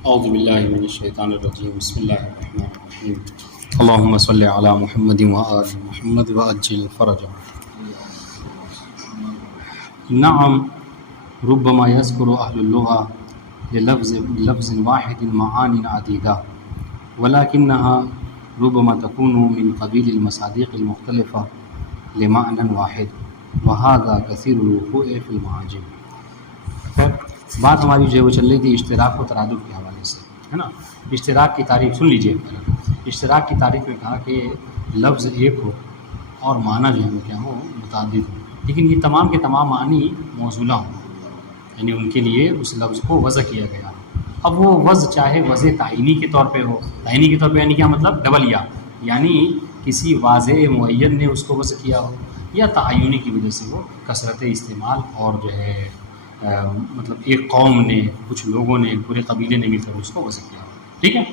اعوذ باللہ من الشیطان الرجیم بسم اللہ الرحمن الرحیم اللہم صلی علی محمد وآل محمد وعجل فرجہ. نعم ربما يذكر أهل اللغة للفظ واحد معان عديدة ولكنها ربما تكون من قبيل المصادق المختلفة لمعنى واحد وهذا كثير الوقوع في المعاجم. بات ہماری جو ہے وہ چل رہی تھی اشتراک و ترادف کے حوالے سے، ہے نا. اشتراک کی تعریف سن لیجئے. اشتراک کی تعریف میں کہا کہ لفظ ایک ہو اور معنی جو ہے وہ کیا ہو، متعدد ہو، لیکن یہ تمام کے تمام معنی موصولہ ہوں، یعنی ان کے لیے اس لفظ کو وضع کیا گیا. اب وہ وضع چاہے وضع تعینی کے طور پہ ہو، تعینی کے طور پہ یعنی کیا مطلب، ڈبل یا، یعنی کسی واضح معین نے اس کو وضع کیا ہو، یا تعینی کی وجہ سے وہ کثرت استعمال اور جو ہے مطلب ایک قوم نے، کچھ لوگوں نے، پورے قبیلے نے مل کر اس کو وضع کیا ہو. ٹھیک ہے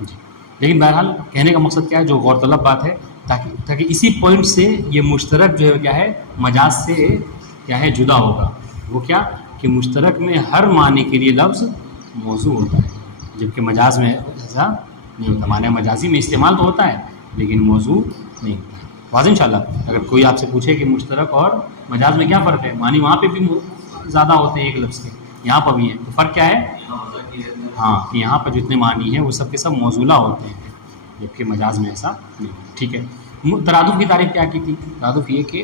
جی. لیکن بہرحال کہنے کا مقصد کیا ہے، جو غور طلب بات ہے، تاکہ اسی پوائنٹ سے یہ مشترک جو ہے کیا ہے، مجاز سے کیا ہے، جدا ہوگا. وہ کیا کہ مشترک میں ہر معنی کے لیے لفظ موضوع ہوتا ہے، جبکہ مجاز میں ایسا نہیں ہوتا. معنی مجازی میں استعمال تو ہوتا ہے لیکن موضوع نہیں ہوتا ہے. واضح انشاءاللہ. اگر کوئی آپ سے پوچھے کہ مشترک اور مجاز میں کیا فرق ہے، معنی وہاں پہ بھی زیادہ ہوتے ہیں ایک لفظ کے، یہاں پر بھی ہے، تو فرق کیا ہے؟ ہاں، کہ یہاں پر جتنے معنی ہیں وہ سب کے سب موصولہ ہوتے ہیں، جبکہ مجاز میں ایسا نہیں. ٹھیک ہے. ترادف کی تعریف کیا کی تھی؟ ترادف یہ کہ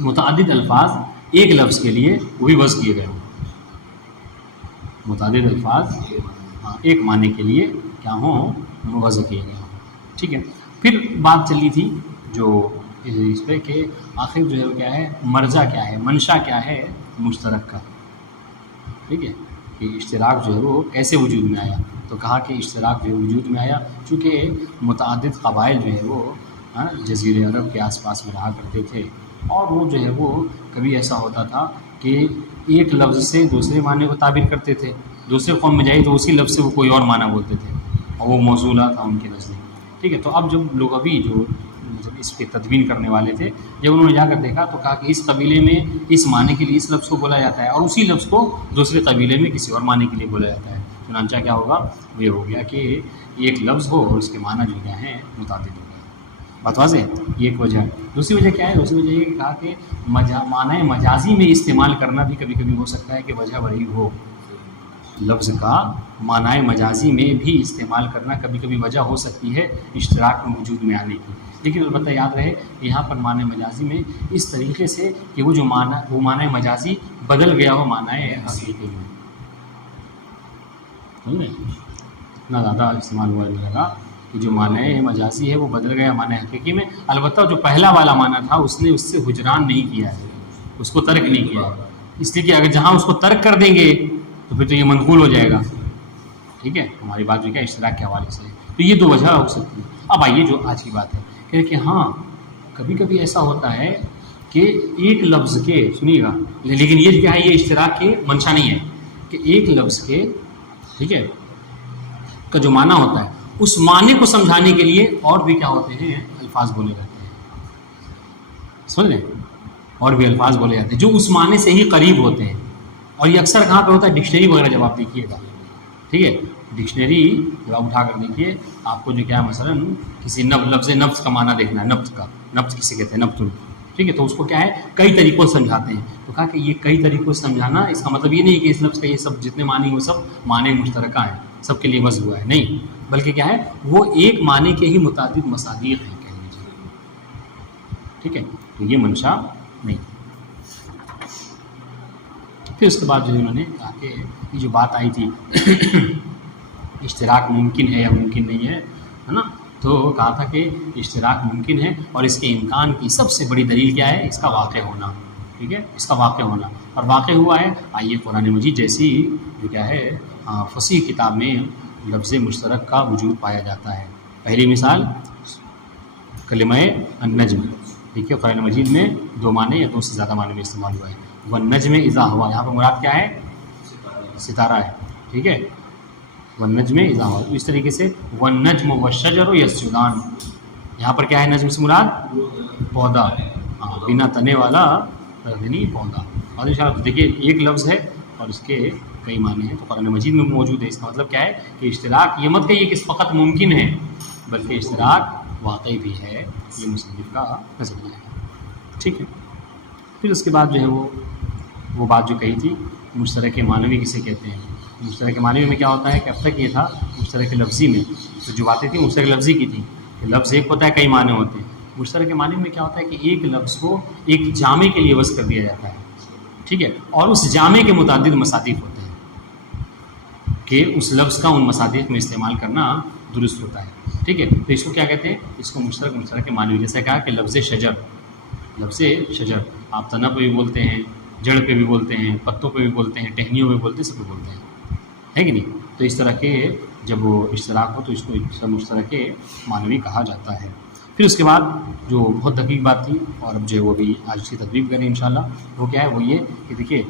متعدد الفاظ ایک لفظ کے لیے وہی وضع کیے گئے ہوں. متعدد الفاظ ایک معنی کے لیے کیا ہوں، وضع کیے گئے ہوں. ٹھیک ہے. پھر بات چلی تھی جو اس پہ کہ آخر جو ہے وہ کیا ہے، مرجع کیا ہے، منشا کیا ہے مشترک کا. ٹھیک ہے، کہ اشتراک جو ہے وہ کیسے وجود میں آیا. تو کہا کہ اشتراک جو ہے وجود میں آیا چونکہ متعدد قبائل جو ہے وہ جزیرہ عرب کے آس پاس میں رہا کرتے تھے، اور وہ جو ہے وہ کبھی ایسا ہوتا تھا کہ ایک لفظ سے دوسرے معنی کو تعبیر کرتے تھے. دوسرے قوم میں جائے تو اسی لفظ سے وہ کوئی اور معنی بولتے تھے اور وہ موصولہ تھا ان کے نزدیک. ٹھیک ہے. تو اب جب لوگ ابھی جو اس پہ تدوین کرنے والے تھے، جب انہوں نے جا کر دیکھا تو کہا کہ اس قبیلے میں اس معنی کے لیے اس لفظ کو بولا جاتا ہے اور اسی لفظ کو دوسرے قبیلے میں کسی اور معنی کے لیے بولا جاتا ہے. چنانچہ کیا ہوگا، وہ یہ ہو گیا کہ ایک لفظ ہو اور اس کے معنی جو کیا ہیں، متعدد ہو گئے. بات واضح ہے. یہ ایک وجہ ہے. دوسری وجہ کیا ہے؟ دوسری وجہ یہ کہ کہا کہ معنی مجازی میں استعمال کرنا بھی کبھی کبھی ہو سکتا ہے کہ وجہ وہی ہو. لفظ کا معنی مجازی میں بھی استعمال کرنا کبھی کبھی وجہ ہو سکتی ہے اشتراک میں وجود میں آنے کی. لیکن البتہ یاد رہے یہاں پر معنی مجازی میں اس طریقے سے کہ وہ جو معنی مجازی بدل گیا ہو معنی حقیقی میں. اتنا زیادہ استعمال ہوا نہیں لگا کہ جو معنی مجازی ہے وہ بدل گیا معنی حقیقی میں. البتہ جو پہلا والا معنی تھا اس نے اس سے ہجران نہیں کیا ہے، اس کو ترک نہیں کیا ہے. اس لیے کہ اگر جہاں اس کو ترک کر دیں گے تو پھر تو یہ منقول ہو جائے گا. ٹھیک ہے. ہماری بات جو کیا اشتراک کے حوالے سے ہے. تو یہ دو وجہ ہو سکتی ہے. اب آئیے جو آج کی بات ہے کہ ہاں کبھی کبھی ایسا ہوتا ہے کہ ایک لفظ کے، سنیے گا، لیکن یہ کیا ہے، یہ اشتراک کے منشا نہیں ہے کہ ایک لفظ کے، ٹھیک ہے، کا جو معنی ہوتا ہے اس معنی کو سمجھانے کے لیے اور بھی کیا ہوتے ہیں، الفاظ بولے جاتے ہیں. سمجھ لیں، اور بھی الفاظ بولے جاتے ہیں جو اس معنی سے ہی قریب ہوتے ہیں. اور یہ اکثر کہاں پہ ہوتا ہے، ڈکشنری وغیرہ جب آپ دیکھیے گا. ٹھیک ہے. ڈکشنری جب آپ اٹھا کر دیکھیے، آپ کو جو کیا مثلا کسی لفظ نفس کا معنی دیکھنا ہے، نفس کا، نفس کسے کہتے ہیں، نفس. ٹھیک ہے. تو اس کو کیا ہے، کئی طریقوں سے سمجھاتے ہیں. تو کہا کہ یہ کئی طریقوں سے سمجھانا اس کا مطلب یہ نہیں کہ اس لفظ کا یہ سب جتنے معنی وہ سب معنی مشترکہ ہیں، سب کے لیے وضع ہوا ہے، نہیں، بلکہ کیا ہے، وہ ایک معنی کے ہی متعدد مصادیق ہیں کہہ لیجیے. ٹھیک ہے. تو یہ منشا نہیں. پھر اس کے بعد جو انہوں نے کہا کہ یہ جو بات آئی تھی اشتراک ممکن ہے یا ممکن نہیں ہے نا، تو کہا تھا کہ اشتراک ممکن ہے اور اس کے امکان کی سب سے بڑی دلیل کیا ہے، اس کا واقع ہونا. ٹھیک ہے. اس کا واقع ہونا، اور واقع ہوا ہے. آئیے قرآن مجید جیسی جو کیا ہے فصیح کتاب میں لفظ مشترک کا وجود پایا جاتا ہے. پہلی مثال کلمہ النجم. ٹھیک ہے. قرآن مجید میں دو معنی یا دو سے زیادہ معنی میں استعمال ہوا ہے. والنجم اذا ہوا، یہاں پر مراد کیا ہے، ستارہ ہے. ٹھیک ہے. والنجم اذا ہوا. اس طریقے سے والنجم والشجر یسجدان، یہاں پر کیا ہے، نجم سے مراد پودا، بنا تنے والا یعنی پودا. اور ان شاء اللہ دیکھیے ایک لفظ ہے اور اس کے کئی معنی ہیں، تو قرآن مجید میں موجود ہے. اس کا مطلب کیا ہے کہ اشتراک یہ مت کہیے کہ فقط ممکن ہے، بلکہ اشتراک واقعی بھی ہے. یہ مصنف کا نظریہ ہے. ٹھیک ہے. پھر اس کے بعد جو ہے وہ بات جو کہی تھی مشترک معنوی کسے کہتے ہیں. مشترک معنوی میں کیا ہوتا ہے کہ اب تک یہ تھا مشترک لفظی میں تو جو باتیں تھیں مشترک لفظی کی تھیں کہ لفظ ایک ہوتا ہے کئی معنی ہوتے ہیں. مشترک معنوی میں کیا ہوتا ہے کہ ایک لفظ کو ایک جامع کے لیے وضع کر دیا جاتا ہے. ٹھیک ہے. اور اس جامع کے متعدد مصادیق ہوتے ہیں کہ اس لفظ کا ان مصادیق میں استعمال کرنا درست ہوتا ہے. ٹھیک ہے. تو اس کو کیا کہتے ہیں؟ اس کو مشترک معنوی. جیسے کہا کہ لفظ شجر آپ تنا پہ بھی بولتے ہیں، جڑ پہ بھی بولتے ہیں، پتوں پہ بھی بولتے ہیں، ٹہنیوں پہ بھی بولتے ہیں، سب پہ بولتے ہیں، ہے کہ نہیں. تو اس طرح کے جب وہ اشتراک ہو تو اس کو مشترک معنوی کہا جاتا ہے. پھر اس کے بعد جو بہت دقیق بات تھی اور اب جو ہے وہ بھی آج اس کی تدبیر کریں انشاءاللہ، وہ کیا ہے؟ وہ یہ کہ دیکھیے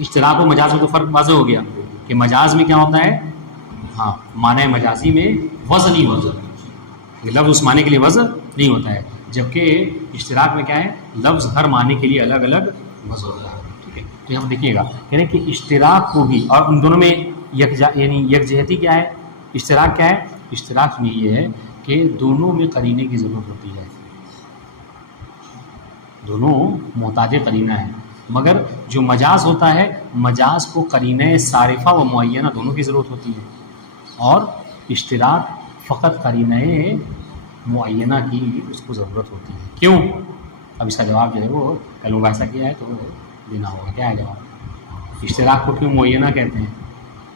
اشتراک و مجاز میں تو فرق واضح ہو گیا کہ مجاز میں کیا ہوتا ہے، ہاں معنی مجازی میں وضع نہیں ہوتا، لفظ اس معنی کے لیے وضع نہیں ہوتا ہے، جبکہ اشتراک میں کیا ہے، لفظ ہر معنی کے لیے الگ الگ وضع ہوتا ہے. ٹھیک ہے. تو یہاں دیکھیے گا یعنی کہ اشتراک کو بھی، اور ان دونوں میں یعنی یکجہتی کیا ہے، اشتراک کیا ہے، اشتراک میں یہ ہے کہ دونوں میں قرینے کی ضرورت ہوتی ہے، دونوں محتاج قرینہ ہیں. مگر جو مجاز ہوتا ہے، مجاز کو قرینہ صارفہ و معینہ دونوں کی ضرورت ہوتی ہے، اور اشتراک فقط قرینہ معینہ کی اس کو ضرورت ہوتی ہے. کیوں؟ اب اس کا جواب جو ہے وہ کل مباحثہ کیا ہے تو دینا ہوگا. کیا ہے جواب؟ اشتراک کو کیوں معینہ کہتے ہیں؟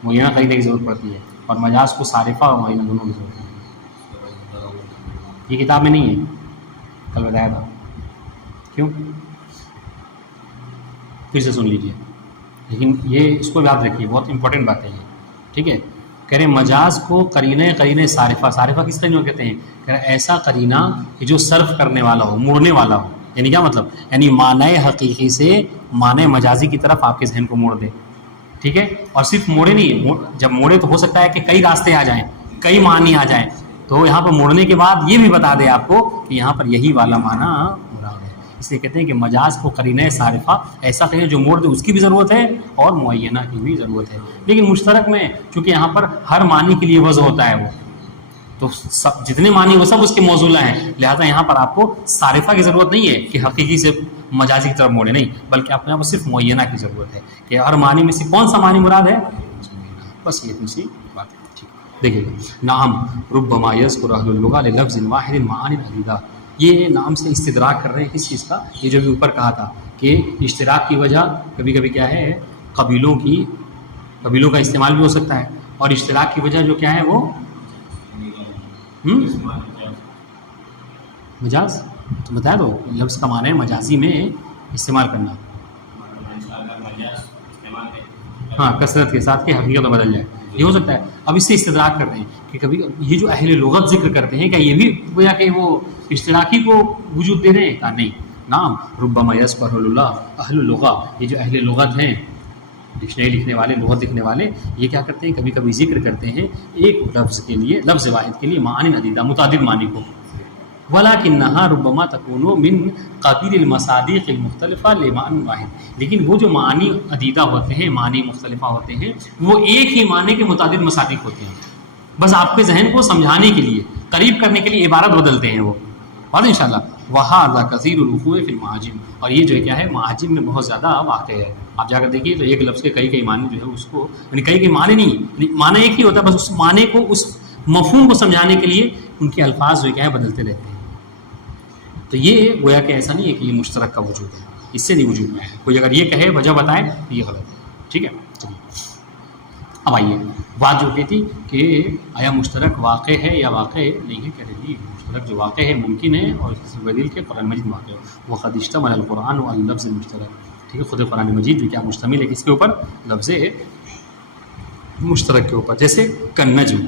معینہ قرینہ کی ضرورت پڑتی ہے، اور مجاز کو صارفہ و معینہ دونوں کی ضرورت ہے. یہ کتاب میں نہیں ہے، کل بتایا تھا. کیوں؟ پھر سے سن لیجیے، لیکن یہ اس کو یاد رکھیے، بہت امپورٹنٹ بات ہے یہ. ٹھیک ہے. کہہ رہے مجاز کو قرینہ صارفہ کس قرینہ کہتے ہیں؟ کہہ رہے ایسا قرینہ کہ جو صرف کرنے والا ہو، موڑنے والا ہو. یعنی کیا مطلب؟ یعنی معنی حقیقی سے معنی مجازی کی طرف آپ کے ذہن کو موڑ دے. ٹھیک ہے. اور صرف موڑے نہیں، جب موڑے تو ہو سکتا ہے کہ کئی راستے آ جائیں، کئی معنی آ جائیں، تو یہاں پر موڑنے کے بعد یہ بھی بتا دے آپ کو کہ یہاں پر یہی والا معنی مراد ہے. اس لیے کہتے ہیں کہ مجاز کو قرینہ صارفہ ایسا قرینہ جو موڑ دے اس کی بھی ضرورت ہے اور معینہ کی بھی ضرورت ہے. لیکن مشترک میں چونکہ یہاں پر ہر معنی کے لیے وضع ہوتا ہے، وہ تو سب جتنے معنی وہ سب اس کے موضوع ہیں، لہذا یہاں پر آپ کو صارفہ کی ضرورت نہیں ہے کہ حقیقی سے مجازی کی طرف موڑے، نہیں، بلکہ آپ کو یہاں پر صرف معینہ کی ضرورت ہے کہ ہر معنی میں سے کون سا معنی مراد ہے. بس یہ سی بات ہے. دیکھیے نعم ربما یذکر اہل اللغہ للفظ واحد معانی عدیدہ. یہ نام سے استدراک کر رہے ہیں کس چیز کا؟ یہ جو بھی اوپر کہا تھا کہ اشتراک کی وجہ کبھی کبھی کیا ہے، قبیلوں کا استعمال بھی ہو سکتا ہے، اور اشتراک کی وجہ جو کیا ہے وہ مجاز. تو بتایا تو لفظ کا معنی ہے مجازی میں استعمال کرنا، ہاں کثرت کے ساتھ کہ حقیقت بدل جائے، یہ ہو سکتا ہے. اب اس سے استدراک کر رہے ہیں کہ کبھی یہ جو اہل لغت ذکر کرتے ہیں کیا یہ بھی گویا کہ وہ اشتراکی کو وجود دے رہے ہیں؟ کہا نہیں. نعم ربما یذکر اہل اللغہ، یہ جو اہل لغت ہیں، ڈکشنری لکھنے والے، لغت لکھنے والے، یہ کیا کرتے ہیں؟ کبھی کبھی ذکر کرتے ہیں ایک لفظ کے لیے، لفظ واحد کے لیے معانی عدیدہ، متعدد معنی کو. وَلَكِنَّهَا رُبَّمَا تَكُونُ مِن قَبِيلِ الْمَصَادِقِ الْمُخْتَلِفَةِ لِمَعْنٍ وَاحِدٍ. لیکن وہ جو معنی عدیدہ ہوتے ہیں، معنی مختلفہ ہوتے ہیں، وہ ایک ہی معنی کے متعدد مصادیق ہوتے ہیں. بس آپ کے ذہن کو سمجھانے کے لیے، قریب کرنے کے لیے عبارت بدلتے ہیں وہ. بات ان شاء اللہ. وَهَذَا كَثِيرُ الْوُقُوعِ فِي الْمَعَاجِمِ. اور یہ جو ہے کیا ہے، معاجم میں بہت زیادہ واقع ہے. آپ جا کر دیکھیے تو ایک لفظ کے کئی معنی جو ہے اس کو، یعنی کئی معنی نہیں، معنی ایک ہی ہوتا ہے، بس اس معنی کو، اس مفہوم کو سمجھانے کے لیے ان کے الفاظ جو کیا ہے بدلتے رہتے ہیں. تو یہ گویا کہ ایسا نہیں ہے کہ یہ مشترک کا وجود ہے، اس سے نہیں وجود میں ہے. کوئی اگر یہ کہے، وجہ بتائے تو یہ غلط ہے. ٹھیک ہے. چلیے اب آئیے بات جو کہتی کہ آیا مشترک واقع ہے یا واقع نہیں ہے. کہہ رہی جی مشترک جو واقع ہے ممکن ہے، اور اس بدیل کے قرآن مجید واقع ہے. وہ قد اشتمل القرآن و اللفظ مشترک. ٹھیک ہے. خود قرآن مجید بھی کیا مشتمل ہے کس کے اوپر؟ لفظ مشترک کے اوپر. جیسے کنجم،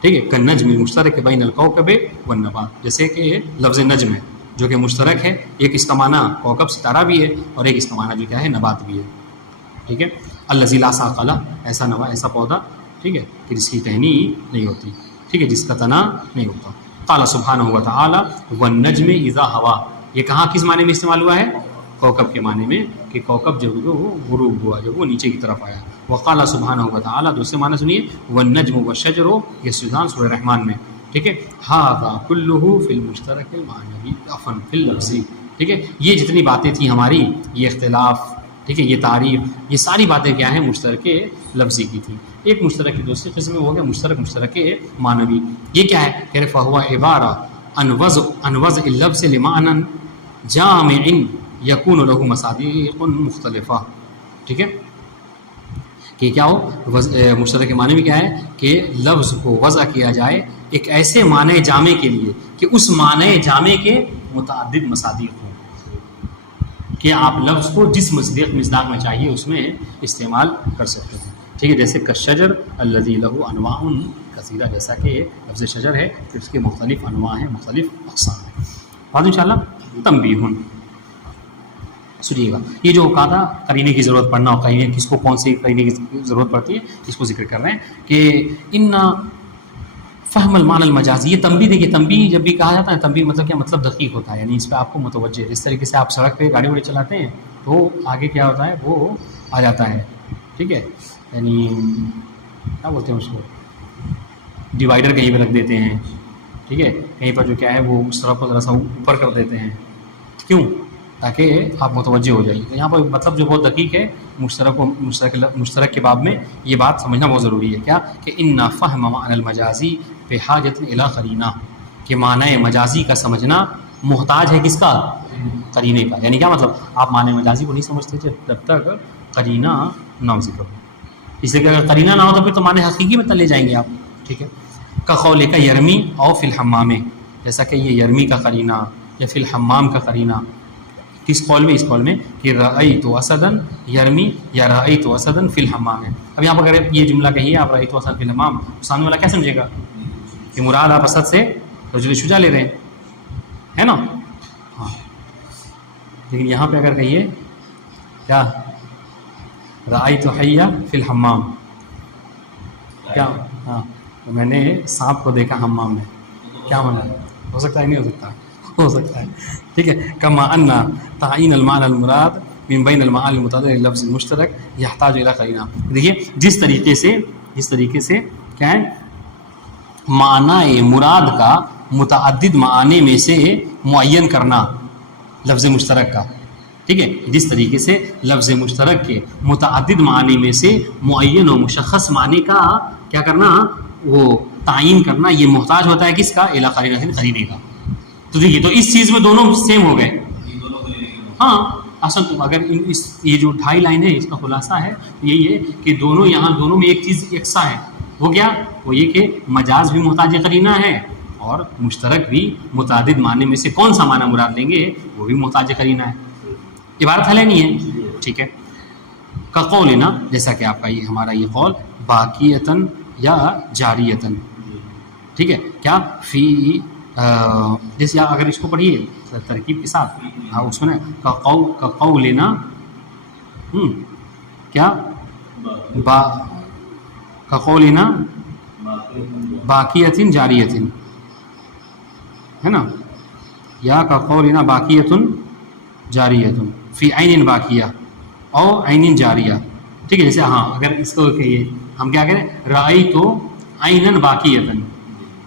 ٹھیک ہے، کنجم مشترک بین الکوکب والنبات. جیسے کہ لفظ نجم ہے جو کہ مشترک ہے، ایک اس کا معنی کوکب ستارہ بھی ہے، اور ایک اس کا معنی جو کیا ہے نبات بھی ہے. ٹھیک ہے. الذی لا ساق لہ، ایسا نوا، ایسا پودا، ٹھیک ہے، کہ جس کی ٹہنی نہیں ہوتی، ٹھیک ہے، جس کا تنا نہیں ہوتا. قال سبحانہ و تعالی والنجم اذا ہوا. یہ کہاں کس معنی میں استعمال ہوا ہے؟ کوكب کے معنی میں کہ کوكب جو وہ غروب ہوا، جو وہ نیچے کی طرف آیا. وقال سبحانہ وتعالی، دوسرے معنی سنیے، والنجم والشجر یسجدان، سورہ رحمان میں. ٹھیک ہے، ھذا کلہ فی المشترک المعنوی عفوا فی اللفظی. ٹھیک ہے، یہ جتنی باتیں تھیں ہماری، یہ اختلاف، ٹھیک ہے، یہ تعریف، یہ ساری باتیں کیا ہیں؟ مشترک لفظی کی تھی. ایک مشترک کی دوسری قسم میں ہو گیا مشترک معنوی. یہ کیا ہے؟ کہہ رہے فہو عبارہ عن وضع اللفظ لمعنى جامع یکون له مصادیق مختلفہ. ٹھیک ہے، کہ کیا ہو؟ مشترک معنی میں کیا ہے کہ لفظ کو وضع کیا جائے ایک ایسے معنی جامع کے لیے کہ اس معنی جامع کے متعدد مصادیق ہوں، کہ آپ لفظ کو جس مصداق میں چاہیے اس میں استعمال کر سکتے ہیں. ٹھیک ہے، جیسے کالشجر الذی لہ انواع کثیرہ، جیسا کہ لفظ شجر ہے کہ اس کے مختلف انواع ہیں، مختلف اقسام ہیں. بعد انشاءاللہ تنبیہ. سنیے گا، یہ جو کہا تھا قرینے کی ضرورت پڑنا، اور قرینے کس کو کون سی قرینے کی ضرورت پڑتی ہے اس کو ذکر کر رہے ہیں کہ ان فہم المعنی المجازی. یہ تنبیہ، دیکھیے تنبیہ جب بھی کہا جاتا ہے، تنبیہ مطلب کیا؟ مطلب دقیق ہوتا ہے، یعنی اس پہ آپ کو متوجہ. جس طریقے سے آپ سڑک پہ گاڑی واڑی چلاتے ہیں تو آگے کیا ہوتا ہے؟ وہ آ جاتا ہے. ٹھیک ہے، یعنی کیا بولتے ہیں اس کو، ڈیوائڈر کہیں پہ رکھ دیتے ہیں. ٹھیک ہے، کہیں پر جو کیا ہے وہ سڑک کو ذرا سا اوپر کر دیتے ہیں. کیوں؟ تاکہ آپ متوجہ ہو جائیں. یہاں پر مطلب جو بہت دقیق ہے، مشترک کے باب میں یہ بات سمجھنا بہت ضروری ہے. کیا کہ ان فہم معنی المجازی بحاجت الی قرینہ، کہ معنی مجازی کا سمجھنا محتاج ہے کس کا؟ قرینے کا. یعنی کیا مطلب؟ آپ معنی مجازی کو نہیں سمجھتے جب تک قرینہ نہ ذکر ہو. اس لیے کہ اگر قرینہ نہ ہو تو پھر تو معنی حقیقی میں تلے جائیں گے آپ. ٹھیک ہے، کا قول کا یرمی او فی الحمام، جیسا کہ یہ یرمی کا قرینہ یا فی الحمام کا قرینہ. کس قول میں؟ اس قول میں کہ رأیت اسدا یرمی یا رأیت اسدا فی الحمام ہے. اب یہاں پر اگر یہ جملہ کہیے آپ رأیت اسدا فی الحمام، سامنے والا کیا سمجھے گا کہ مراد آپ اسد سے رجل شجاع لے رہے ہیں، ہے نا؟ ہاں، لیکن یہاں پہ اگر کہیے کیا رأیت حیہ فی الحمام، کیا؟ ہاں، تو میں نے سانپ کو دیکھا حمام میں، کیا معنی؟ ہو سکتا ہے نہیں ہو سکتا؟ ہو سکتا ہے. ٹھیک ہے، کما ان تعین المعنی المراد من بین المعانی المتعدد لفظ المشترک یحتاج الی قرینہ. دیکھیے جس طریقے سے کیا ہے معنی مراد کا متعدد معانی میں سے معین کرنا لفظ مشترک کا. ٹھیک ہے، جس طریقے سے لفظ مشترک کے متعدد معنی میں سے معین و مشخص معنی کا کیا کرنا، وہ تعین کرنا، یہ محتاج ہوتا ہے کس کا؟ الی قرینہ، قرینے کا. تو دیکھیے تو اس چیز میں دونوں سیم ہو گئے. ہاں، اصل تو اگر یہ جو 2.5 لائن ہے اس کا خلاصہ ہے یہی ہے کہ دونوں میں ایک چیز یکساں ہے. وہ کیا؟ وہ یہ کہ مجاز بھی محتاج قرینہ ہے اور مشترک بھی متعدد معنی میں سے کون سا معنی مراد لیں گے وہ بھی محتاج قرینہ ہے. عبارت حل نہیں ہے. ٹھیک ہے، کا قولنا، جیسا کہ آپ کا یہ ہمارا یہ قول باقیتاً یا جاریتاً. ٹھیک ہے، کیا فی جیسے اگر اس کو پڑھیے ترکیب کے ساتھ، ہاں اس میں کا قولنا کیا کا قولنا باقیتن جاریتن، ہے نا؟ یا کا قولنا باقیتن جاریتن فی عین باقیہ او عین جاریہ. ٹھیک ہے، جیسے ہاں اگر اس کو کہیے ہم کیا کریں، رأیت عینا باقیتن،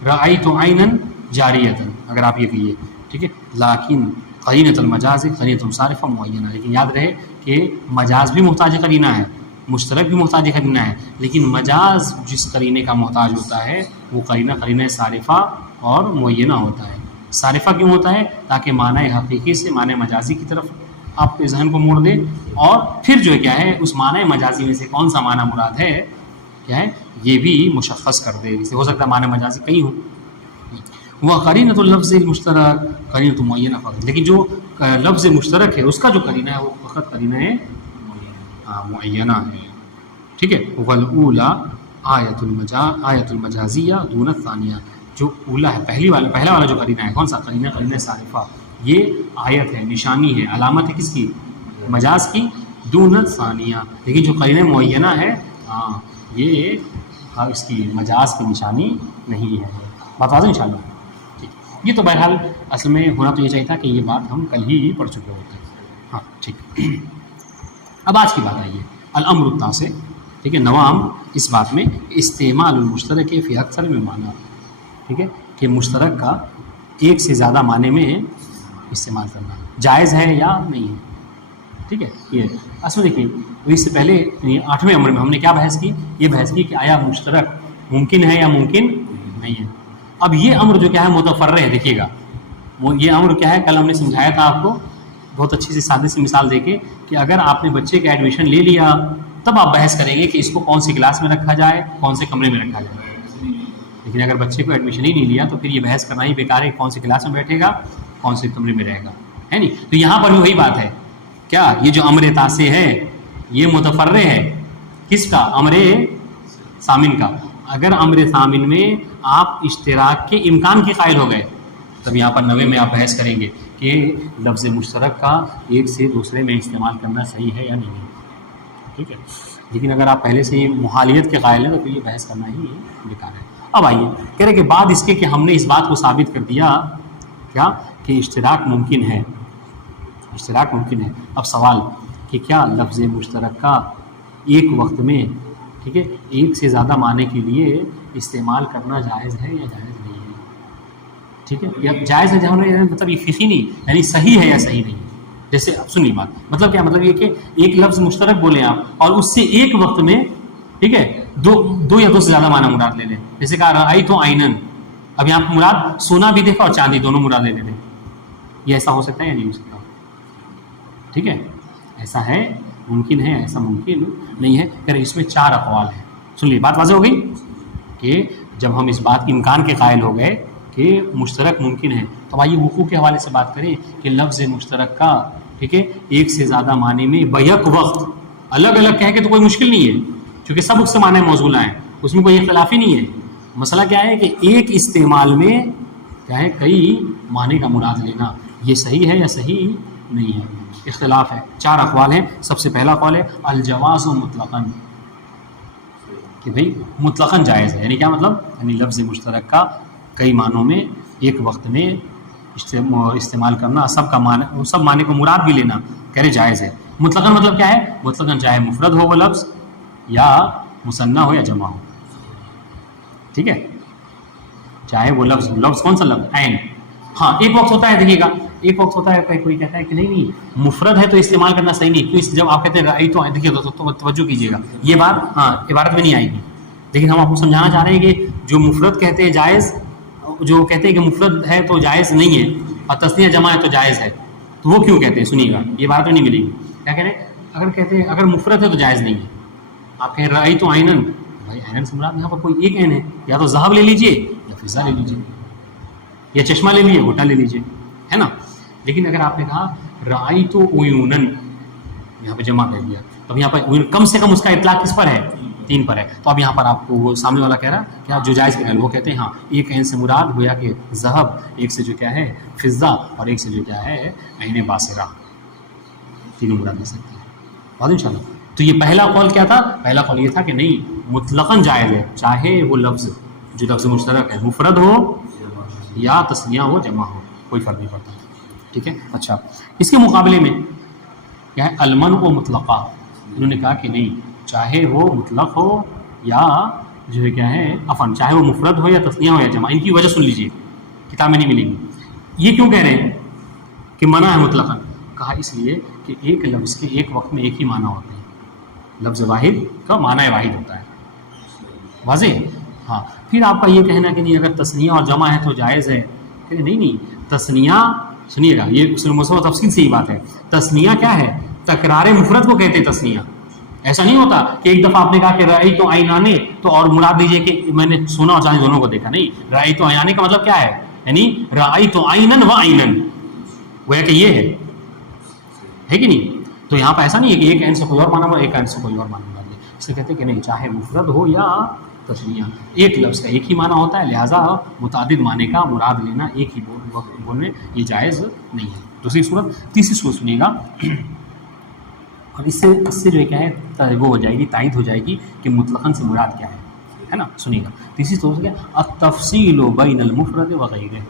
رأیت عینا جاریتن، اگر آپ یہ کہیے. ٹھیک ہے، لیکن قرینۃ المجاز قرینۃ صارفہ معینہ. لیکن یاد رہے کہ مجاز بھی محتاج قرینہ ہے، مشترک بھی محتاج قرینہ ہے، لیکن مجاز جس قرینے کا محتاج ہوتا ہے وہ قرینہ صارفہ اور معینہ ہوتا ہے. صارفہ کیوں ہوتا ہے؟ تاکہ معنی حقیقی سے معنی مجازی کی طرف آپ کے ذہن کو موڑ دے، اور پھر جو ہے کیا ہے اس معنی مجازی میں سے کون سا معنی مراد ہے کیا ہے یہ بھی مشخص کر دے. اسے ہو سکتا ہے معنی مجازی کہیں ہو. وہ قرینۃ اللفظ المشترک قرینۃ معینہ فقط، لیکن جو لفظ مشترک ہے اس کا جو قرینہ ہے وہ فقط قرینہ ہے معینہ ہے. ٹھیک ہے، والاولی آیت المجازیہ دون الثانیہ. جو اولا ہے پہلا والا جو قرینہ ہے کون سا؟ قرینہ صارفہ. یہ آیت ہے، نشانی ہے، علامت ہے کس کی؟ مجاز کی. دون الثانیہ، لیکن جو قرینہ معینہ ہے ہاں یہ اس کی مجاز کی نشانی نہیں ہے. بات واضح انشاءاللہ. ٹھیک، یہ تو بہرحال اصل میں ہونا تو یہ چاہیے تھا کہ یہ بات ہم کل ہی پڑھ چکے ہوتے ہیں. ہاں ٹھیک. ٹھیک. اب آج کی بات آئیے الامر التاسع. ٹھیک ہے، نواں امر اس بات میں استعمال المشترک فی اکثر میں معنی. ٹھیک ہے کہ مشترک کا ایک سے زیادہ معنی میں استعمال کرنا جائز ہے یا نہیں ہے. ٹھیک ہے، یہ اصل دیکھیے اس سے پہلے 8ویں امر میں ہم نے کیا بحث کی؟ یہ بحث کی کہ آیا مشترک ممکن ہے یا ممکن نہیں ہے. اب یہ امر جو کیا ہے متفرع ہے. دیکھیے گا وہ یہ امر کیا ہے، کل ہم نے سمجھایا تھا آپ کو بہت اچھی سی سادی سی مثال دے کے کہ اگر آپ نے بچے کا ایڈمیشن لے لیا تب آپ بحث کریں گے کہ اس کو کون سی کلاس میں رکھا جائے، کون سے کمرے میں رکھا جائے. لیکن اگر بچے کو ایڈمیشن ہی نہیں لیا تو پھر یہ بحث کرنا ہی بیکار ہے، کون سی کلاس میں بیٹھے گا، کون سے کمرے میں رہے گا، ہے نہیں. تو یہاں پر بھی وہی بات ہے، کیا یہ جو امر تاسع ہے یہ متفرع ہے کس کا؟ امر ثامن کا. اگر امر ثامن میں آپ اشتراک کے امکان کے قائل ہو گئے تب یہاں پر 90 میں آپ بحث کریں گے کہ لفظ مشترک کا ایک سے دوسرے میں استعمال کرنا صحیح ہے یا نہیں. ٹھیک ہے، لیکن اگر آپ پہلے سے ہی محالیت کے قائل ہیں تو پھر یہ بحث کرنا ہی بیکار ہے. اب آئیے کہہ رہے کہ بعد اس کے کہ ہم نے اس بات کو ثابت کر دیا کیا کہ اشتراک ممکن ہے. اشتراک ممکن ہے. اب سوال کہ کیا لفظ مشترک کا ایک وقت میں ٹھیک ہے ایک سے زیادہ معنی کے لیے استعمال کرنا جائز ہے یا جائز نہیں ہے؟ ٹھیک ہے، یا جائز ہے جہاں مطلب یہ فقہی نہیں یعنی صحیح ہے یا صحیح نہیں ہے. جیسے اب سنیے بات، مطلب کیا؟ مطلب یہ کہ ایک لفظ مشترک بولیں آپ اور اس سے ایک وقت میں ٹھیک ہے دو یا دو سے زیادہ معنی مراد لے لیں. جیسے کہا رأیت عینن، اب یہاں پہ مراد سونا بھی دیکھا اور چاندی دونوں مراد لے لیں. یہ ایسا ہو سکتا ہے یا نہیں ہو سکتا؟ ٹھیک ہے، ایسا ہے ممکن ہے، ایسا ممکن نہیں ہے. کہ اس میں 4 اقوال ہیں. سن لیے بات واضح ہو گئی کہ جب ہم اس بات کے امکان کے قائل ہو گئے کہ مشترک ممکن ہے تو آئیے وقوع کے حوالے سے بات کریں کہ لفظ مشترک کا ٹھیک ہے ایک سے زیادہ معنی میں بیک وقت الگ الگ کہہ کے تو کوئی مشکل نہیں ہے کیونکہ سب اس سے معنی موزولہ ہیں، اس میں کوئی اختلاف ہی نہیں ہے. مسئلہ کیا ہے کہ ایک استعمال میں کیا ہے کئی معنی کا مراد لینا یہ صحیح ہے یا صحیح نہیں ہے. اختلاف ہے، 4 اقوال ہیں. سب سے پہلا قول ہے الجواز مطلقاً، کہ بھئی مطلقاً جائز ہے. یعنی کیا مطلب؟ یعنی لفظ مشترک کا کئی معنوں میں ایک وقت میں استعمال کرنا، سب کا معنی سب معنی کو مراد بھی لینا کہہ رہے جائز ہے. مطلقاً مطلب کیا ہے؟ مطلقاً چاہے مفرد ہو وہ لفظ یا مثنیٰ ہو یا جمع ہو. ٹھیک ہے، چاہے وہ لفظ کون سا لفظ؟ عین. ہاں ایک وقت ہوتا ہے، دیکھیے گا ایک وقت ہوتا ہے کوئی کہتا ہے کہ نہیں مفرد ہے تو استعمال کرنا صحیح نہیں. تو جب آپ کہتے ہیں رأی تو دیکھیے تو توجہ کیجیے گا یہ بات ہاں عبارت میں نہیں آئے گی، لیکن ہم آپ کو سمجھانا چاہ رہے ہیں کہ جو مفرد کہتے ہیں جائز، جو کہتے ہیں کہ مفرد ہے تو جائز نہیں ہے اور تثنیہ جمع ہے تو جائز ہے، تو وہ کیوں کہتے ہیں؟ سنیے گا یہ بات نہیں ملے گی. کیا کہہ رہے ہیں؟ اگر کہتے ہیں اگر مفرد ہے تو جائز نہیں ہے، آپ کہیں رأی تو عینن، بھائی عینن سے مراد یہاں پر کوئی ایک عین ہے، یا تو ذهب لے لیجئے یا فضہ لے لیجئے یا چشمہ لے لیجئے گھوٹا لے لیجئے، ہے نا. لیکن اگر آپ نے کہا رأیت عیونن، یہاں پہ جمع کر دیا، تو یہاں پر کم سے کم اس کا اطلاق کس پر ہے؟ 3 پر ہے. تو اب یہاں پر آپ کو وہ سامنے والا کہہ رہا کیا جو جائز کے وہ کہتے ہیں ہاں ایک عین سے مراد گویا کہ ذهب، ایک سے جو کیا ہے فضہ، اور ایک سے جو کیا ہے عین باصرہ، تینوں مراد لے سکتے ہیں. بات انشاءاللہ. تو یہ پہلا قول کیا تھا؟ پہلا قول یہ تھا کہ نہیں مطلقاً جائز ہے، چاہے وہ لفظ جو لفظ مشترک ہے مفرد ہو یا تثنیہ ہو جمع ہو، کوئی فرق نہیں پڑتا. ٹھیک ہے. اچھا اس کے مقابلے میں کیا ہے المنع و مطلقہ، انہوں نے کہا کہ نہیں چاہے وہ مطلق ہو یا جو ہے کیا ہے عفن، چاہے وہ مفرد ہو یا تثنیہ ہو یا جمع. ان کی وجہ سن لیجیے، کتاب میں نہیں ملے گی. یہ کیوں کہہ رہے ہیں کہ منع ہے مطلقاً؟ کہا اس لیے کہ ایک لفظ کے ایک وقت میں ایک ہی معنی ہوتے ہیں، لفظ واحد کا معنی واحد ہوتا ہے. واضح؟ ہاں. پھر آپ کا یہ کہنا کہ نہیں اگر تثنیہ اور جمع ہے تو جائز ہے، کہ نہیں تثنیہ سنیے گا یہ تفصیل سے ہی بات ہے. تثنیہ کیا ہے؟ تکرار مفرد کو کہتے ہیں تثنیہ. ایسا نہیں ہوتا کہ ایک دفعہ آپ نے کہا کہ رأی تو عینانے تو اور مراد لیجیے کہ میں نے سونا اور چاندی دونوں کو دیکھا. نہیں، رأی تو عینانے کا مطلب کیا ہے؟ یعنی رأی تو عینن و عینن، گویا کہ یہ ہے کہ نہیں. تو یہاں پہ ایسا نہیں ہے کہ ایک عین سے کوئی اور معنی مراد، ایک عین سے کوئی اور معنی مراد لے. اس لیے کہتے ہیں کہ نہیں چاہے مفرد ہو یا تثنیہ، ایک لفظ کا ایک ہی معنی ہوتا ہے، لہٰذا متعدد معنی کا مراد لینا ایک ہی وقت بولنے یہ جائز نہیں ہے. دوسری صورت. تیسری صورت سنیے گا، اور اس سے جو ہے کیا ہے وہ ہو جائے گی تائید ہو جائے گی کہ مطلقاً سے مراد کیا ہے نا. سنیے گا تیسری صورت کیا التفصیل بین المفرد وغیرہ،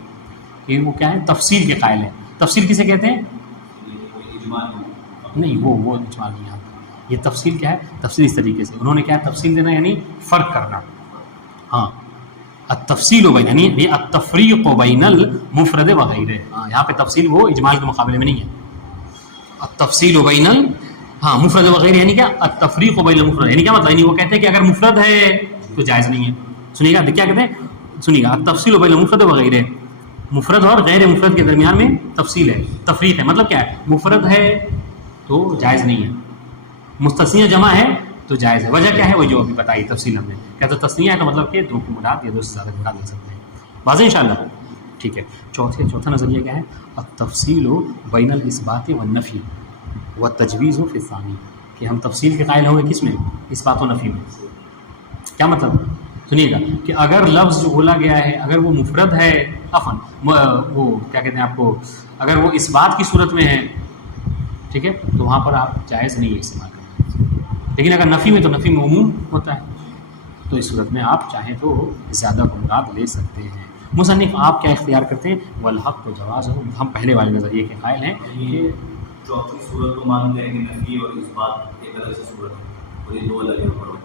کہ وہ کیا ہے تفصیل کے قائل ہے. تفصیل کسے کہتے ہیں؟ نہیں وہ اجمال نہیں آتا. یہ تفصیل کیا ہے؟ تفصیل اس طریقے سے انہوں نے کیا تفصیل دینا یعنی فرق کرنا. ہاں التفصیل و یعنی یہ التفریق بین المفرد وغیرہ. ہاں یہاں پہ تفصیل وہ اجمال کے مقابلے میں نہیں ہے. التفصیل و بین مفرد وغیرہ یعنی کیا التفریق بین المفرد یعنی کیا مطلب یعنی وہ کہتے ہیں کہ اگر مفرد ہے تو جائز نہیں ہے. سنیے گا کیا کہتے ہیں, سنیے گا التفصیل بین المفرد وغیرہ, مفرد اور غیر مفرد کے درمیان میں تفصیل ہے, تفریق ہے. مطلب کیا ہے؟ مفرد ہے تو جائز نہیں ہے, مستثنیہ جمع ہے تو جائز ہے. وجہ کیا ہے؟ وہ جو ابھی بتائی تفصیل ہم نے. کیا تو تثنیہ ہے تو مطلب کہ دو کی مراد یا دو سے زیادہ مراد لے سکتے ہیں. واضح انشاءاللہ. ٹھیک ہے. چوتھا نظریہ کیا ہے؟ التفصیل بین الاثبات والنفی والتجویز فی الثانی, کہ ہم تفصیل کے قائل ہوں گے کس میں؟ اثبات و نفی میں. کیا مطلب؟ سنیے گا کہ اگر لفظ جو بولا گیا ہے اگر وہ مفرد ہے وہ کیا کہتے ہیں آپ کو, اگر وہ اس بات کی صورت میں ہے ٹھیک ہے تو وہاں پر آپ جائز نہیں ہے استعمال کرنا. لیکن اگر نفی میں تو نفی میں عموم ہوتا ہے, تو اس صورت میں آپ چاہیں تو زیادہ کو مراد لے سکتے ہیں. مصنف آپ کیا اختیار کرتے ہیں؟ والحق و جواز ہو. ہم پہلے والے نظریے کے قائل ہیں کہ چوتھی صورت کو مانتے ہیں کہ نفی اور اس بات ایک الگ سے صورت ہے اور یہ دو الگ ہے.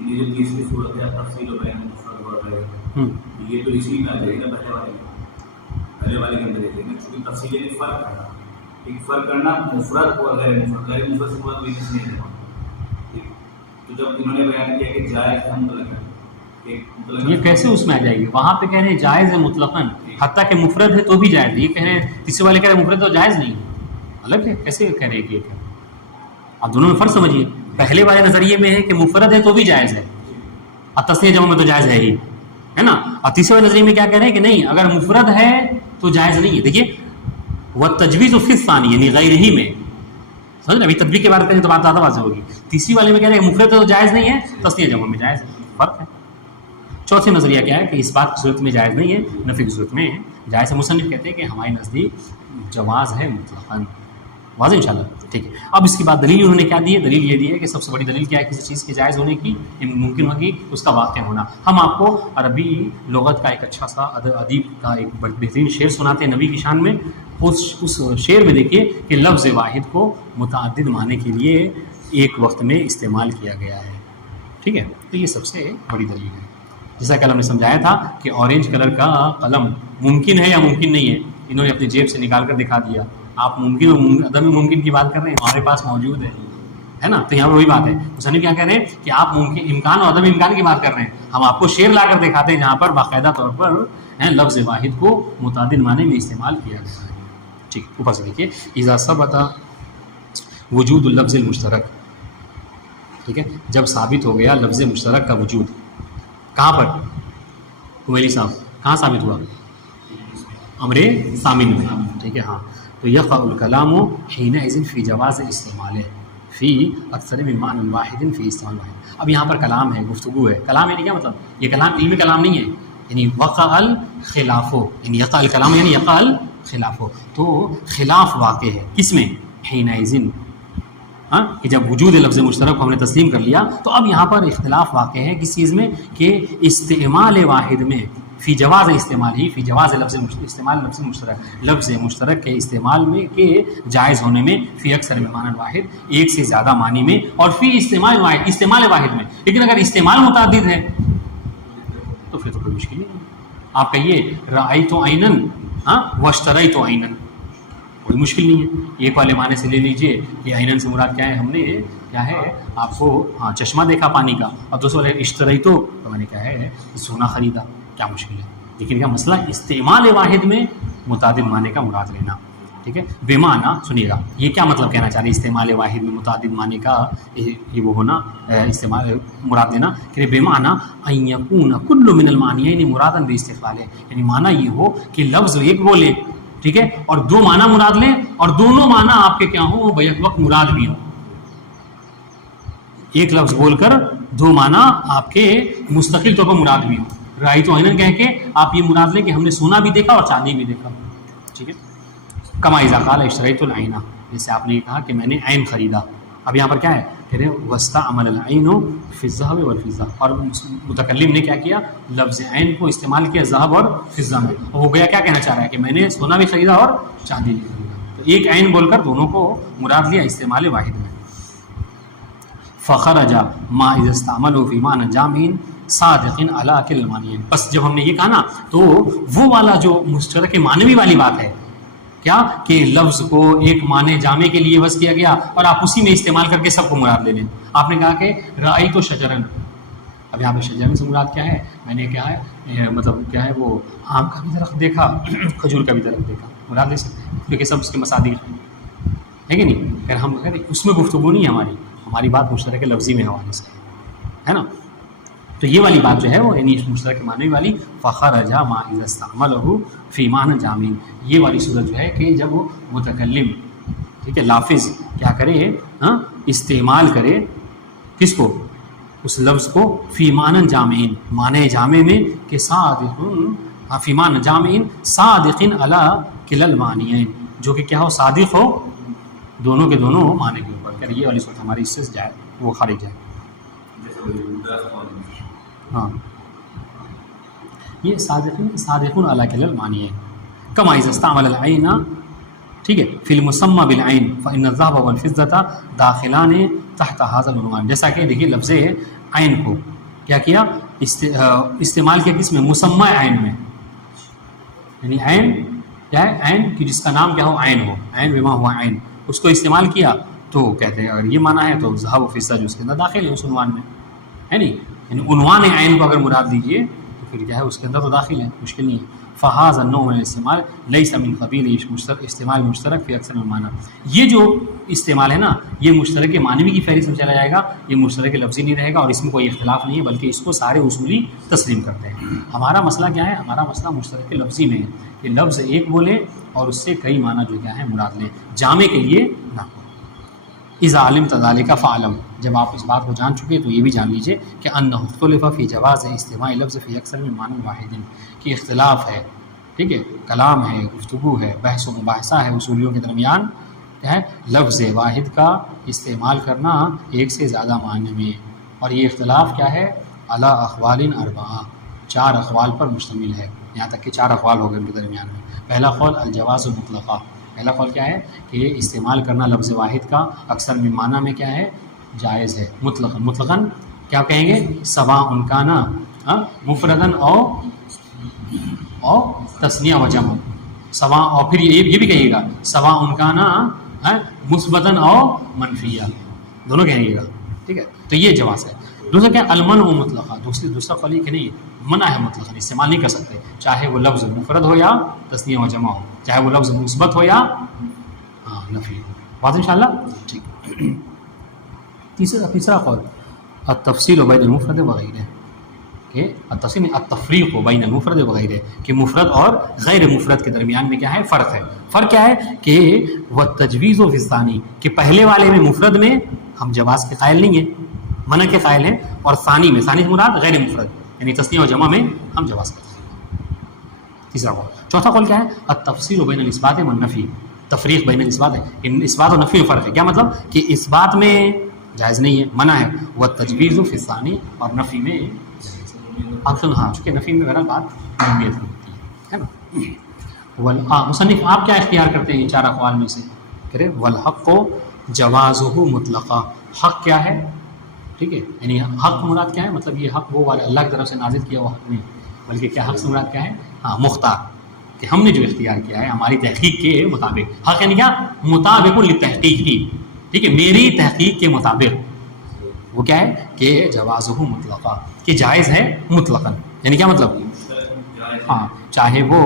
یہ جو تیسری صورت ہے تفصیل و بیان مفرد وغیرہ یہ تو اسی میں آ جائے گا پہلے والے کے اندر ہے. چونکہ تفصیل یعنی فرق کرنا, ایک فرق کرنا مفرد اور غیر مفرد. غیر مفرد سے مراد وہی نہیں ہے. تو جب انہوں نے بیان کیا کہ جائز ہے مطلق, یہ کیسے اس میں آ جائے گی؟ وہاں پہ کہہ رہے ہیں جائز ہے مطلقاً, حتیٰ کہ مفرد ہے تو بھی جائز. یہ کہہ رہے ہیں تیسرے والے کہہ رہے ہیں مفرد تو جائز نہیں, الگ ہے. کیسے کہہ رہے ہیں کہ آپ دونوں میں فرق سمجھیے. پہلے والے نظریے میں ہے کہ مفرد ہے تو بھی جائز ہے, اور تسنیہ جمع میں تو جائز ہے ہی, ہے نا. اور تیسرے والے نظریے میں کیا کہہ رہے ہیں کہ نہیں, اگر مفرد ہے تو جائز نہیں ہے. دیکھیے والتجویز فی الثانی یعنی غیر ہی میں, سمجھ رہے, ابھی تطبیق کی بات کریں تو بات زیادہ واضح ہوگی. تیسری والے میں کہہ رہے ہیں مفرد ہے تو جائز نہیں ہے, تسنیہ جمع میں جائز ہے. فرق ہے. چوتھے نظریہ کیا ہے کہ اس بات کی صورت میں جائز نہیں ہے, نفی کی صورت میں جائز ہے. مصنف کہتے ہیں کہ ہمارے نزدیک جواز ہے مطلقاً. واضح انشاءاللہ. ٹھیک ہے. اب اس کے بعد دلیل انہوں نے کیا دی ہے؟ دلیل یہ دی ہے کہ سب سے بڑی دلیل کیا ہے کسی چیز کے جائز ہونے کی؟ ممکن ہوگی اس کا واقع ہونا. ہم آپ کو عربی لغت کا ایک اچھا سا ادیب کا ایک بہترین شعر سناتے ہیں نبی کی شان میں. اس شعر میں دیکھیے کہ لفظ واحد کو متعدد معنی کے لیے ایک وقت میں استعمال کیا گیا ہے. ٹھیک ہے. تو یہ سب سے بڑی دلیل ہے. جیسا کہ ہم نے سمجھایا تھا کہ اورینج کلر کا قلم ممکن ہے یا ممکن نہیں ہے, انہوں نے اپنی جیب سے نکال کر دکھا دیا. آپ ممکن و عدم ممکن کی بات کر رہے ہیں, ہمارے پاس موجود ہے نا. تو یہاں پر وہی بات ہے. مصنف کیا کہہ رہے ہیں کہ آپ ممکن امکان اور عدم امکان کی بات کر رہے ہیں, ہم آپ کو شعر لا کر دکھاتے ہیں جہاں پر باقاعدہ طور پر لفظ واحد کو متعدد معنی میں استعمال کیا گیا ہے. ٹھیک. اوپر سے دیکھیے اذا ثبت وجود اللفظ المشترک. ٹھیک ہے. جب ثابت ہو گیا لفظ مشترک کا وجود, کہاں پر کمیلی صاحب کہاں ثابت ہوا؟ امر ثامن میں. ٹھیک ہے. ہاں تو یقع الکلام حینئذ فی جواز استعمال فی اکثر من معنی واحد فی استعمال واحد. اب یہاں پر کلام ہے, گفتگو ہے. کلام یعنی کیا مطلب؟ یہ کلام علمی کلام نہیں ہے, یعنی وقع الخلاف, یعنی یقع الکلام یعنی یقع الخلاف, تو خلاف واقع ہے کس میں؟ حینئذ. ہاں کہ جب وجود لفظ مشترک کو ہم نے تسلیم کر لیا تو اب یہاں پر اختلاف واقع ہے کس چیز میں؟ کہ استعمال واحد میں, فی جواز استعمال ہی, فی جواز لفظ استعمال لفظ مشترک, لفظ مشترک کے استعمال میں کے جائز ہونے میں, فی اکثر میں معنی واحد ایک سے زیادہ معنی میں, اور فی استعمال واحد استعمال واحد میں. لیکن اگر استعمال متعدد ہے تو پھر تو کوئی مشکل نہیں. آپ کہیے رأیت عیناً واشتریت عیناً, کوئی مشکل نہیں ہے. ایک والے معنی سے لے لیجئے کہ عیناً سے مراد کیا ہے, ہم نے کیا ہے آپ کو چشمہ دیکھا پانی کا, اور دوسرے والے اشتریتو تو میں نے کیا ہے سونا خریدا, کیا مشکل ہے. لیکن کیا مسئلہ استعمال واحد میں متعدد معنی کا مراد لینا. ٹھیک ہے. بے معنی سنیے گا یہ کیا مطلب کہنا چاہ رہے ہیں استعمال واحد میں متعدد معنی کا یہ وہ ہونا استعمال مراد لینا کہ بے معنی ان یکون کل من المعنیین مرادا باستقبال, یعنی معنی یہ ہو کہ لفظ ایک بولے ٹھیک ہے اور دو معنی مراد لیں, اور دونوں معنی آپ کے کیا ہوں وہ بیک وقت مراد بھی ہوں. ایک لفظ بول کر دو معنی آپ کے مستقل طور پر مراد بھی ہوں. رأیت عیناً کہہ کے آپ یہ مراد لیں کہ ہم نے سونا بھی دیکھا اور چاندی بھی دیکھا. ٹھیک ہے. کما اذا قال اشتریت العین, جیسے آپ نے کہا کہ میں نے عین خریدا. اب یہاں پر کیا ہے کہہ رہے ہیں واستعمل العین فی الذهب والفضہ, اور متکلم نے کیا کیا لفظ عین کو استعمال کیا ذهب اور فضہ میں. وہ گیا کیا کہنا چاہ رہا ہے کہ میں نے سونا بھی خریدا اور چاندی بھی خریدا. تو تو ایک عین بول کر دونوں کو مراد لیا استعمال واحد میں. فخرج ما اذا استعملوا في معنى جامع صادق على كل المعنيين. بس جب ہم نے یہ کہا نا تو وہ والا جو مشترک معنوی والی بات ہے کیا کہ لفظ کو ایک معنی جامع کے لیے بس کیا گیا اور آپ اسی میں استعمال کر کے سب کو مراد لے لیں. آپ نے کہا کہ رأیت شجرن، اب یہاں پہ شجرن سے مراد کیا ہے؟ میں نے کیا ہے مطلب کیا ہے وہ آم کا بھی درخت دیکھا، کھجور کا بھی درخت دیکھا، مراد لے سکتے ہیں کیونکہ سب اس کے مصادیق ہیں، ہے کہ نہیں؟ اگر ہم کہتے اس میں گفتگو نہیں ہے ہماری بات مشترک لفظی میں حوالے سے ہے نا. تو یہ والی بات جو ہے وہ یعنی مشترک معنوی والی فخرج ما اذا استعمله فی معنی جامع، یہ والی صورت جو ہے کہ جب وہ متکلم ٹھیک ہے لافظ کیا کرے استعمال کرے کس کو؟ اس لفظ کو فی معنی جامع، معنی جامع میں کہ صادق فی معنی جامع صادق علی کلا المعنیین، جو کہ کیا ہو صادق ہو دونوں کے دونوں معنی کے اوپر. کہ یہ والی صورت ہماری اس سے جائے وہ خارج ہے. ہاں یہ صادقون علی کل المعنی ہے. کما اذا استعمل العین ٹھیک ہے فی المسمى بالعین فان الذهب والفضة داخلان تحت هذا العنوان. جیسا کہ دیکھیے لفظ عین کو کیا استعمال کیا کس میں؟ مسمى عین میں. یعنی عین کیا ہے؟ عین کہ جس کا نام کیا ہو عین ہو، عین بما ہوا عین، اس کو استعمال کیا تو کہتے ہیں اگر یہ معنی ہے تو ذهب و فضة جو اس کے اندر داخل ہے اس عنوان میں ہے نہیں. یعنی عنوان عین کو اگر مراد لیجیے تو پھر کیا ہے اس کے اندر تو داخل ہے، مشکل نہیں ہے. فہذا النوع من الاستعمال لیس من قبیل استعمال مشترک فی اکثر المعنی. یہ جو استعمال ہے نا یہ مشترک معنوی کی فہرست میں چلا جائے گا، یہ مشترک لفظی نہیں رہے گا اور اس میں کوئی اختلاف نہیں ہے بلکہ اس کو سارے اصولی تسلیم کرتے ہیں. ہمارا مسئلہ کیا ہے؟ ہمارا مسئلہ مشترک لفظی میں ہے کہ لفظ ایک بولے اور اس سے کئی معنی جو کیا ہے مراد لیں، جامع کے لیے نہ. اذا علمت ذلك فاعلم، جب آپ اس بات کو جان چکے تو یہ بھی جان لیجئے کہ انہ اختلف فی جواز استماع لفظ فی اکثر من معنی واحد، کہ اختلاف ہے ٹھیک ہے، کلام ہے، گفتگو ہے، بحث و مباحثہ ہے اصولیوں کے درمیان کیا ہے لفظ واحد کا استعمال کرنا ایک سے زیادہ معنی میں. اور یہ اختلاف کیا ہے؟ علی اقوال اربعہ، 4 اقوال پر مشتمل ہے. یہاں تک کہ 4 اقوال ہو گئے ان کے درمیان میں. پہلا قول الجواز مطلقہ، پہلا قول کیا ہے کہ استعمال کرنا لفظ واحد کا اکثر میں معنی میں کیا ہے جائز ہے. مطلقاً کیا کہیں گے؟ سواء کانا مفردن او تثنیہ و جمع، سواء، اور پھر یہ بھی کہیے گا سواء کانا مثبتاً او منفیہ، دونوں کہیں گا ٹھیک ہے. تو یہ جواز ہے. دوسرا کیا المنع مطلقہ، دوسرا قول کہ نہیں منع ہے مطلقاً، استعمال نہیں کر سکتے چاہے وہ لفظ مفرد ہو یا تثنیہ و جمع ہو، چاہے وہ لفظ مثبت ہو یا نفی ہو. بات انشاءاللہ ٹھیک. تیسرا قول التفصیل بین المفرد وغیرہ، کہ التفصیل التفریق بین المفرد وغیرہ، کہ مفرد اور غیر مفرد کے درمیان میں کیا ہے فرق ہے. فرق کیا ہے کہ والتجویز فی الثانی، کہ پہلے والے میں مفرد میں ہم جواز کے قائل نہیں ہیں، منع کے قائل ہیں، اور ثانی میں، ثانی سے مراد غیر مفرد یعنی تثنیہ و جمع میں ہم جواز کرتے ہیں. تیسرا قول. چوتھا قول کیا ہے؟ التفصیل بین الاثبات والنفی، تفریق بین الاثبات ہے، ان اثبات اور نفی میں فرق ہے. کیا مطلب؟ کہ اثبات میں جائز نہیں ہے، منع ہے، والتجویز فی الثانی، اور نفی میں اصل ہاں چونکہ نفی میں بہرحال بات اہمیت ہوتی ہے نا. مصنف آپ کیا اختیار کرتے ہیں 4 اقوال میں سے؟ کرے والحق جوازہ مطلقہ، حق کیا ہے ٹھیک ہے، یعنی حق مراد کیا ہے؟ مطلب یہ حق وہ والا اللہ کی طرف سے نازل کیا وہ حق نہیں، بلکہ کیا حق سے مراد کیا ہے؟ مختار، کہ ہم نے جو اختیار کیا ہے ہماری تحقیق کے مطابق. حق یعنی کیا؟ مطابق للتحقیق کی ٹھیک ہے، میری تحقیق کے مطابق وہ کیا ہے کہ جوازہ مطلقہ، کہ جائز ہے مطلقاً. یعنی کیا مطلب؟ ہاں چاہے وہ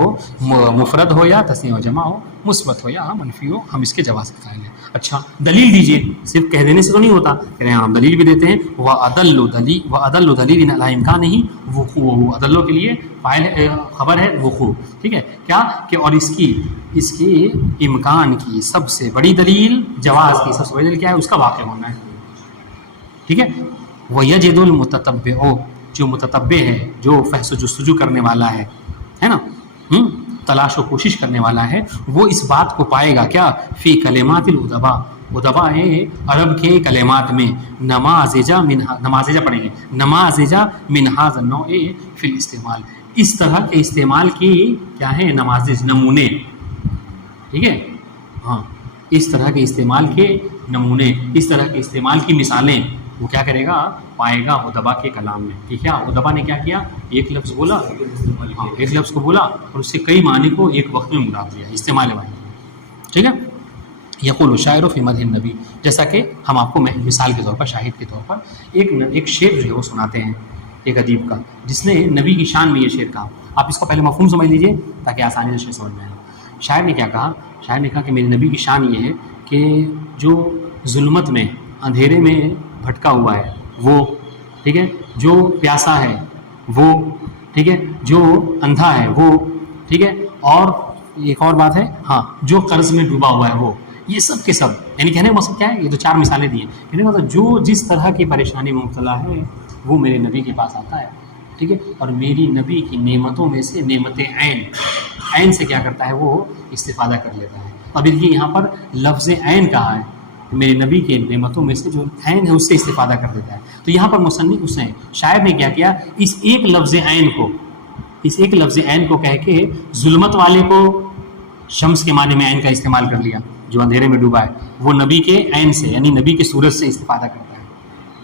مفرد ہو یا تثنیہ و جمع ہو، مثبت ہو یا منفی ہو، ہم اس کے جواز کے قائل ہیں. اچھا دلیل دیجیے، صرف کہہ دینے سے تو نہیں ہوتا، کہہ رہے ہیں ہم دلیل بھی دیتے ہیں. وَأَدَلُّ دلیل علی امکانہ وقوعہ، ادلو کے لیے فاعل خبر ہے وقوع ٹھیک ہے. کیا کہ اور اس کی امکان کی سب سے بڑی دلیل، جواز کی سب سے بڑی دلیل کیا ہے؟ اس کا واقع ہونا ہے ٹھیک ہے. وَيَجِدُ الْمُتَتَبِّعُ، جو متتبع ہے، جو فحص و جستجو کرنے والا ہے نا، تلاش و کوشش کرنے والا ہے، وہ اس بات کو پائے گا کیا؟ فی کلمات الادباء، ادباء عرب کے کلمات میں، نمازجہ پڑھیں گے، نمازجہ من ھذا النوع فی الاستعمال، اس طرح کے استعمال کی کیا ہے نمازج، نمونے ٹھیک ہے. ہاں اس طرح کے استعمال کے نمونے، اس طرح کے استعمال کی مثالیں وہ کیا کرے گا، پائے گا ادبا کے کلام میں. کہ کیا ادبا نے کیا کیا، ایک لفظ بولا، ہاں ایک لفظ کو بولا اور اس سے کئی معنی کو ایک وقت میں مراد دیا، استعمال والی. ٹھیک ہے. یقول الشاعر فی مدح النبی، جیسا کہ ہم آپ کو مثال کے طور پر، شاہد کے طور پر ایک شعر جو ہے وہ سناتے ہیں ایک ادیب کا، جس نے نبی کی شان میں یہ شعر کہا. آپ اس کا پہلے مفہوم سمجھ لیجئے تاکہ آسانی سے شعر سمجھ میں آئے. شاعر نے کیا کہا، شاعر نے کہا کہ میرے نبی کی شان یہ ہے کہ جو ظلمت میں، اندھیرے میں بھٹکا ہوا ہے وہ، ٹھیک ہے، جو پیاسا ہے وہ، ٹھیک ہے، جو اندھا ہے وہ، ٹھیک ہے، اور ایک اور بات ہے، ہاں جو قرض میں ڈوبا ہوا ہے وہ، یہ سب کے سب، یعنی کہنے کا مقصد کیا ہے، یہ تو 4 مثالیں دی ہیں، کہنے کا مطلب جو جس طرح کی پریشانی میں مبتلا ہے وہ میرے نبی کے پاس آتا ہے. ٹھیک ہے. اور میری نبی کی نعمتوں میں سے نعمت عین سے کیا کرتا ہے، وہ استفادہ کر لیتا ہے. اب دیکھیے یہاں پر لفظ عین کہا ہے، میرے نبی کے نعمتوں میں سے جو عین ہے اس سے استفادہ کر دیتا ہے. تو یہاں پر مصنف اس نے، شاعر نے کیا کیا، اس ایک لفظ عین کو کہہ کے ظلمت والے کو شمس کے معنی میں عین کا استعمال کر لیا، جو اندھیرے میں ڈوبا ہے وہ نبی کے عین سے یعنی نبی کے سورج سے استفادہ کرتا ہے.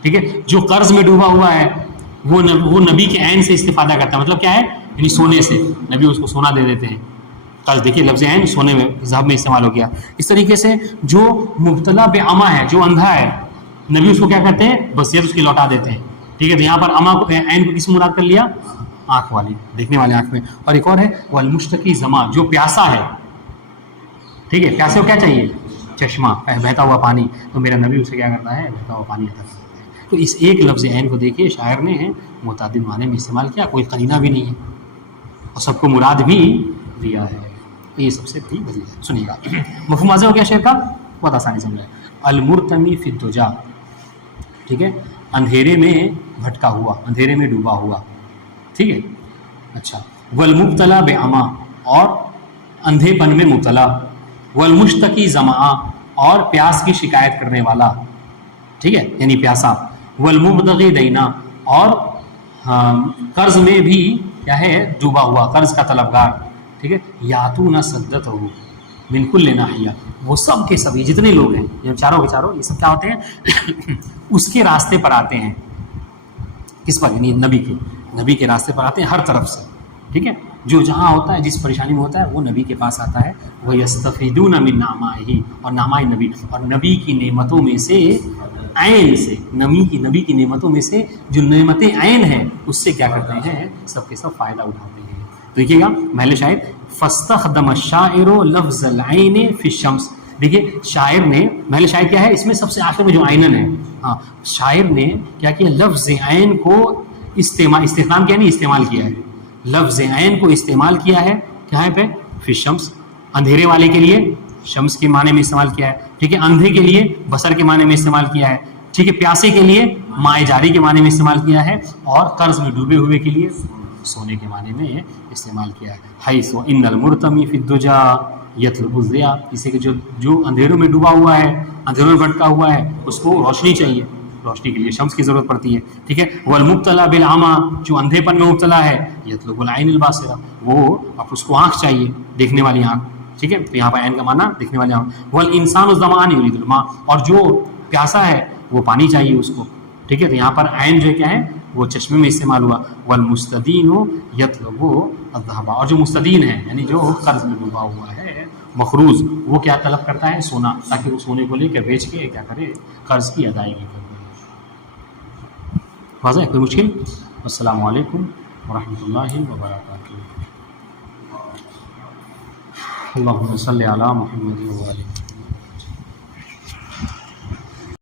ٹھیک ہے. جو قرض میں ڈوبا ہوا ہے وہ نبی کے عین سے استفادہ کرتا ہے. مطلب کیا ہے، یعنی سونے سے، نبی اس کو سونا دے دیتے ہیں. قرض دیکھیے لفظ عین سونے میں، ذهب میں استعمال ہو گیا. اس طریقے سے جو مبتلا بعمى ہے، جو اندھا ہے، نبی اس کو کیا کرتے ہیں، بصیرت اس کی لوٹا دیتے ہیں. ٹھیک ہے. تو یہاں پر عمى کو، عین کو کس مراد کر لیا، آنکھ والی، دیکھنے والے آنکھ میں. اور ایک اور ہے والمشتکی ظما، جو پیاسا ہے. ٹھیک ہے. پیاسے کو کیا چاہیے، چشمہ، بہتا ہوا پانی. تو میرا نبی اسے کیا کرتا ہے، بہتا ہوا پانی عطا کرتا ہے. تو اس ایک لفظ عین کو دیکھیے شاعر نے متعدد معنی میں استعمال کیا، کوئی قرینہ بھی نہیں ہے اور سب کو مراد بھی دیا ہے. یہ سب سے بڑی وجہ ہے. سنیے گا مفہوم واضح ہو گیا شعر کا، بہت آسانی سمجھا. المرتمی فی الدجا، ٹھیک ہے، اندھیرے میں بھٹکا ہوا، اندھیرے میں ڈوبا ہوا. ٹھیک ہے. اچھا. والمبتلا بعمى، اور اندھے پن میں مبتلا. والمشتکی ظمأ، اور پیاس کی شکایت کرنے والا. ٹھیک ہے، یعنی پیاسا. والمبتغی دینا، اور قرض میں بھی کیا ہے، ڈوبا ہوا، قرض کا طلبگار. ٹھیک ہے. یاتون سدتہ من کل ناحیہ، وہ سب کے سب، جتنے لوگ ہیں یہ چاروں کے چاروں، یہ سب کیا ہوتے ہیں اس کے راستے پر آتے ہیں. کس پر، یعنی نبی کے راستے پر آتے ہیں ہر طرف سے. ٹھیک ہے. جو جہاں ہوتا ہے، جس پریشانی میں ہوتا ہے، وہ نبی کے پاس آتا ہے. وہ یستفیدون من نعمائہ، اور نعمائے نبی، اور نبی کی نعمتوں میں سے، عین سے، نبی کی نعمتوں میں سے جو نعمت عین ہے اس سے کیا کرتے ہیں، سب کے سب فائدہ اٹھاتے ہیں. دیکھیے گا محل شاعر، فاستخدم الشاعر لفظ العین فی الشمس. دیکھیے شاعر نے، محل شاعر کیا ہے اس میں، سب سے آخر میں جو عینن ہے، ہاں شاعر نے کیا کیا، لفظ عین کو استخدام کیا نہیں، استعمال کیا ہے. لفظ عین کو استعمال کیا ہے کہاں پہ، فی الشمس، اندھیرے والے کے لیے شمس کے معنی میں استعمال کیا ہے. ٹھیک ہے. اندھے کے لیے بصر کے معنی میں استعمال کیا ہے. ٹھیک ہے. پیاسے کے لیے مائے جاری کے معنی میں استعمال کیا ہے. اور قرض میں ڈوبے ہوئے کے لیے سونے کے معنی میں استعمال کیا ہے. حیث ان المرتمی فی الدجا یطلب الضیاء، اسے کہ جو اندھیروں میں ڈوبا ہوا ہے، اندھیروں میں بھٹکا ہوا ہے، اس کو روشنی چاہیے، روشنی کے لیے شمس کی ضرورت پڑتی ہے. ٹھیک ہے. والمبتلا بالعمى، جو اندھے پن میں مبتلا ہے، یطلب العین الباصرہ، وہ اب اس کو آنکھ چاہیے، دیکھنے والی آنکھ. ٹھیک ہے. تو یہاں پر عین کا معنی دیکھنے والے آنکھ. والانسان الظمآن یرید الماء، اور جو پیاسا ہے وہ پانی چاہیے اس کو. ٹھیک ہے. تو یہاں پر عین جو کیا ہے، وہ چشمے میں استعمال ہوا. والمستدین یطلب الذهب، اور جو مستدین ہے یعنی جو قرض میں ڈوبا ہوا ہے، مخروض، وہ کیا طلب کرتا ہے، سونا، تاکہ وہ سونے کو لے کے بیچ کے کیا کرے، قرض کی ادائیگی کرے. واضح ہے، کوئی مشکل؟ السلام علیکم ورحمۃ اللہ وبرکاتہ. اللہم صلی علی محمد و علیہ